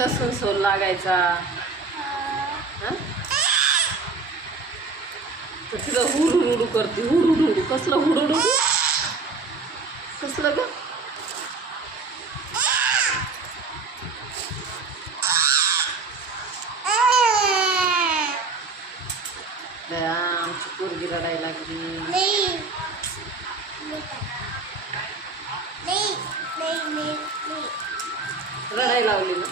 लसूण सोल लागायचा. तर तिला हुडू करते. हुडू कसलं हुडू कसलं ग. आमची पोरगी रडायला लागली. रडायला लावली ना.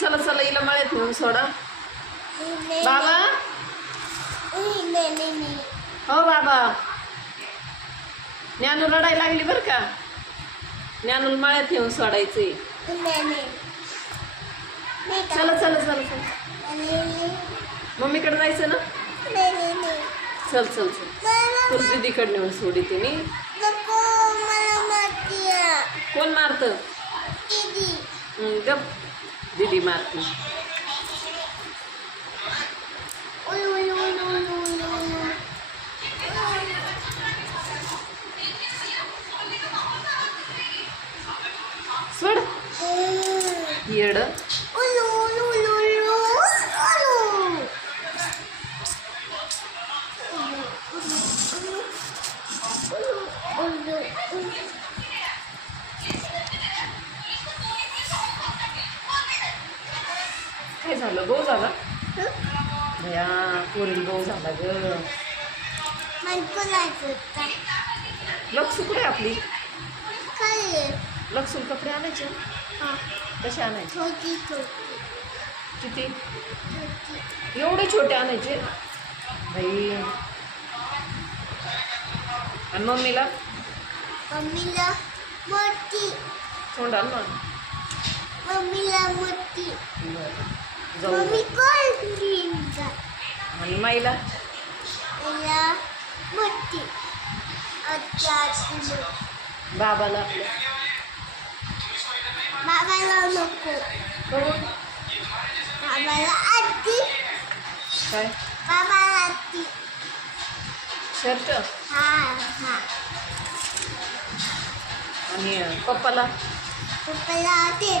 चला चला हिला मळ्यात नेऊन सोडा. बाबा हो बाबा. ज्ञानू रडायला लागली बरं का. ज्ञानूला मळ्यात नेऊन सोडायचंय. चला चला चला चला. मम्मीकडे जायचं ना. चल चल चल. तुला दीदीकडे नेऊन सोडी तिने. कोण मारत. गप दीदी मारती. सोड येड. काय झालं. गो झाला भया. पोरील गो झाला ग. लक्सू कुठे आपली. लक्सू कपडे आणायचे. कसे आणायचे. किती एवढे छोटे आणायचे बाई. आणि मम्मीला मोठी. तोंडाल ना. मम्मीला मोठी. जाऊ. आणि माईला मोठी. बाबाला आपल्या. बाबाला नको. बाबाला आजी. काय बाबाला आजी. शर्ट. हा हा. आणि पप्पाला पप्पाला ते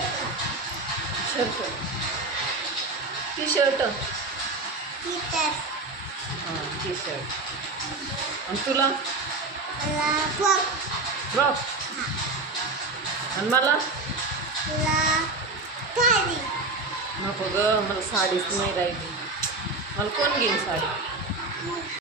शर्ट. T shirt. हां टी शर्ट. आणि तुला फ्रॉक. आणि मला नको ग. मला साडीच नाही राहिली. मला कोण घेईन साडी.